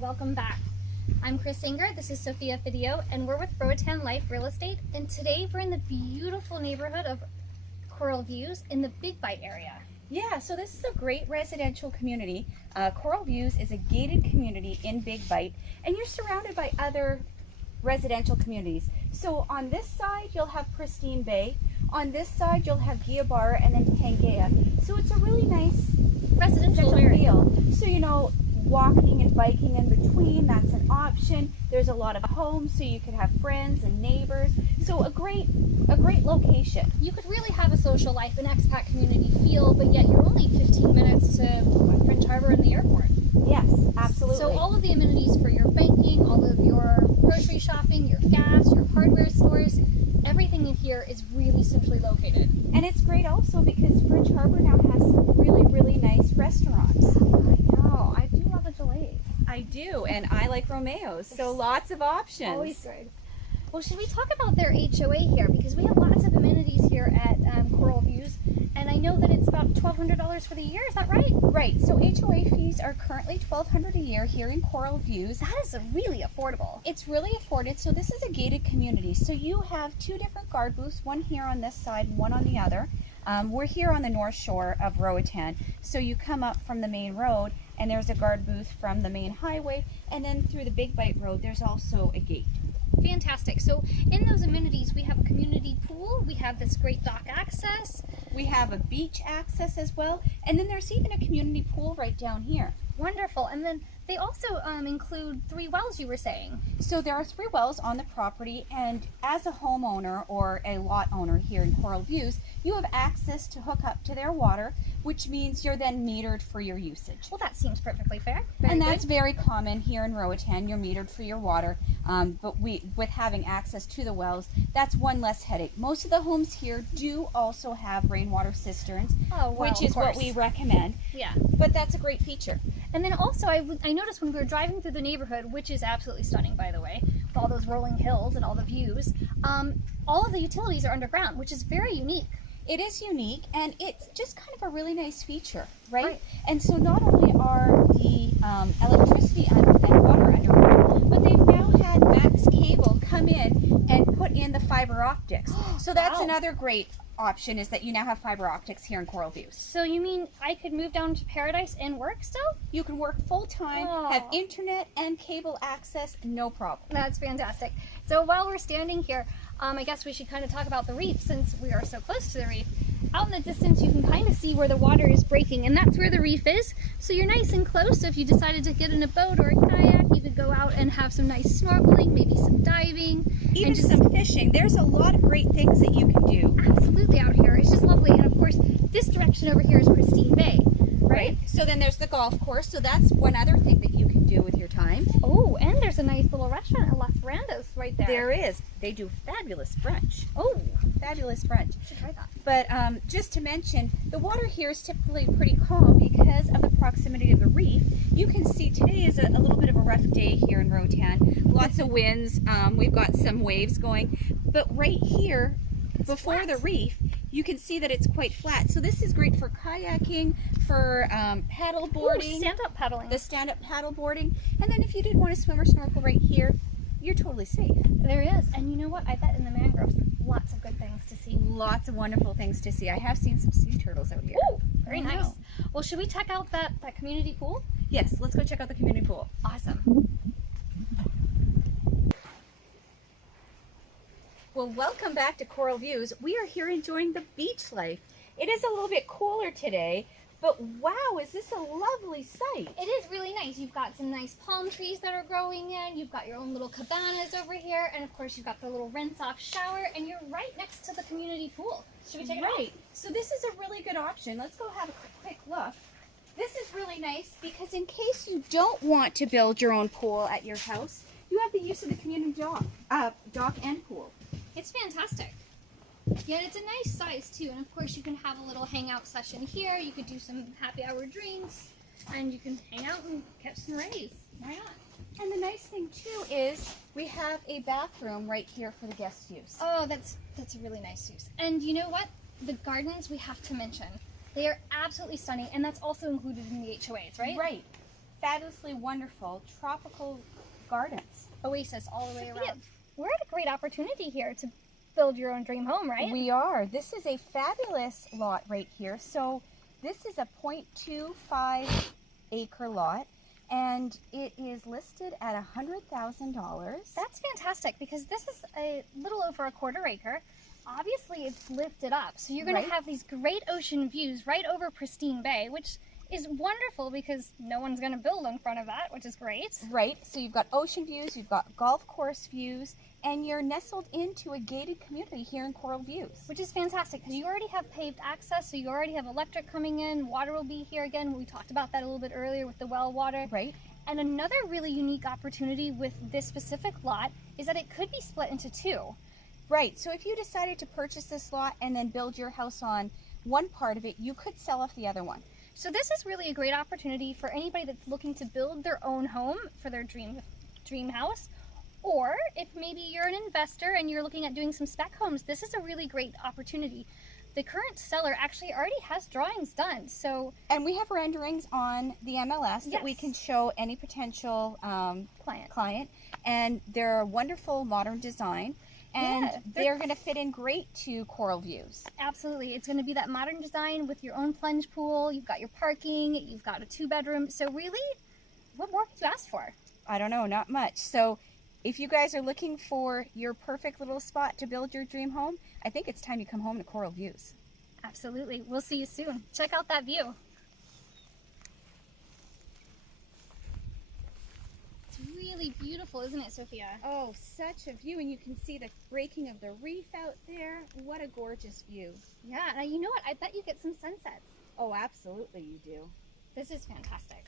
and welcome back. I'm Chris Singer, this is Sophia Fidio, and we're with Roatan Life Real Estate, and today we're in the beautiful neighborhood of Coral Views in the Big Bight area. Yeah, so this is a great residential community. Coral Views is a gated community in Big Bight, and you're surrounded by other residential communities. So on this side, you'll have Pristine Bay. On this side, you'll have Guiabara and then Pangea. So it's a really nice Residential area. feel. So, you know, walking and biking in between, that's an option. There's a lot of homes, so you could have friends and neighbors. So a great location. You could really have a social life, an expat community feel, but yet you're only 15 minutes to French Harbour and the airport. Yes, absolutely. So all of the amenities for your banking, all of your grocery shopping, your gas, your hardware stores, everything in here is really centrally located. And it's great also because French Harbour now has some really nice restaurants. I know, I do love the delays. I do, and I like Romeo's, so lots of options. Always good. Well, should we talk about their HOA here? Because we have lots of amenities here at Coral Views, and I know that it's about $1,200 for the year, is that right? Right, so HOA fees are currently $1,200 a year here in Coral Views. That is really affordable. It's really afforded, so this is a gated community. So you have two different guard booths, one here on this side and one on the other. We're here on the north shore of Roatan, so you come up from the main road and there's a guard booth from the main highway, and then through the Big Bight Road there's also a gate. Fantastic. So in those amenities, we have a community pool, we have this great dock access. We have a beach access as well, and then there's even a community pool right down here. Wonderful. And then they also include 3 wells, you were saying. So there are 3 wells on the property, and as a homeowner or a lot owner here in Coral Views, you have access to hook up to their water, which means you're then metered for your usage. Well, that seems perfectly fair. And that's very common here in Roatan. You're metered for your water, but with having access to the wells, that's one less headache. Most of the homes here do also have rainwater cisterns, which is what we recommend. Yeah. But that's a great feature. And then also, I noticed when we were driving through the neighborhood, which is absolutely stunning, by the way, with all those rolling hills and all the views, all of the utilities are underground, which is very unique. It is unique, and it's just kind of a really nice feature, right? And so not only are the electricity and water underground, but they've now had Max Cable come in and put in the fiber optics. So that's another great option, is that you now have fiber optics here in Coral Views. So you mean I could move down to Paradise and work still? You can work full-time, have internet and cable access, no problem. That's fantastic. So while we're standing here, I guess we should kind of talk about the reef, since we are so close to the reef. Out in the distance, you can kind of see where the water is breaking, and that's where the reef is. So you're nice and close. So if you decided to get in a boat or a kayak, you could go out and have some nice snorkeling, maybe some diving. Even some fishing. There's a lot of great things that you can do. Absolutely out here. It's just lovely. And of course, this direction over here is Pristine Bay, right? So then there's the golf course. So that's one other thing that you can do with your time. Oh, and there's a nice little restaurant at Las Verandas right there. There is. They do fabulous brunch. Oh, Fabulous brunch. should try that. But just to mention, the water here is typically pretty calm because of the proximity of the reef. You can see today is a little bit of a rough day here in Roatan. Lots of winds. We've got some waves going. But right here, before the reef, you can see that it's quite flat. So this is great for kayaking, for paddle boarding. Stand-up paddling. The stand-up paddle boarding. And then if you did want to swim or snorkel right here, you're totally safe. There is. And you know what? I bet in the mangroves, lots of good things to see. Lots of wonderful things to see. I have seen some sea turtles out here. Oh, very nice. Well, should we check out that community pool? Yes, let's go check out the community pool. Awesome. Well, welcome back to Coral Views. We are here enjoying the beach life. It is a little bit cooler today, but wow, is this a lovely sight. It is really nice. You've got some nice palm trees that are growing in. You've got your own little cabanas over here. And of course, you've got the little rinse-off shower. And you're right next to the community pool. Should we check it out? Right. So this is a really good option. Let's go have a quick look. This is really nice because in case you don't want to build your own pool at your house, you have the use of the community dock and pool. It's fantastic. Yeah, it's a nice size too, and of course you can have a little hangout session here. You could do some happy hour drinks, and you can hang out and catch some rays. Why not? And the nice thing too is we have a bathroom right here for the guest use. Oh, that's a really nice use. And you know what? The gardens we have to mention. They are absolutely stunning, and that's also included in the HOAs, right? Right. fabulously wonderful tropical gardens. Oasis all the way around. We're at a great opportunity here to build your own dream home, right? We are. This is a fabulous lot right here. So this is a 0.25 acre lot, and it is listed at $100,000. That's fantastic because this is a little over a quarter acre. Obviously, it's lifted up, so you're going to have these great ocean views right over Pristine Bay, which is wonderful because no one's going to build in front of that, which is great. Right, so you've got ocean views, you've got golf course views, and you're nestled into a gated community here in Coral Views. Which is fantastic because you already have paved access, so you already have electric coming in, water will be here again. We talked about that a little bit earlier with the well water. Right. And another really unique opportunity with this specific lot is that it could be split into two. Right, so if you decided to purchase this lot and then build your house on one part of it, you could sell off the other one. So this is really a great opportunity for anybody that's looking to build their own home for their dream house. Or if maybe you're an investor and you're looking at doing some spec homes, this is a really great opportunity. The current seller actually already has drawings done. And we have renderings on the MLS that we can show any potential client. And they're a wonderful modern design. And they're going to fit in great to Coral Views. Absolutely. It's going to be that modern design with your own plunge pool. You've got your parking. You've got a 2-bedroom. So really, what more could you ask for? I don't know, not much. So if you guys are looking for your perfect little spot to build your dream home, I think it's time you come home to Coral Views. Absolutely. We'll see you soon. Check out that view. Really beautiful, isn't it, Sophia? Oh, such a view, and you can see the breaking of the reef out there. What a gorgeous view. Yeah, and you know what? I bet you get some sunsets. Oh, absolutely you do. This is fantastic.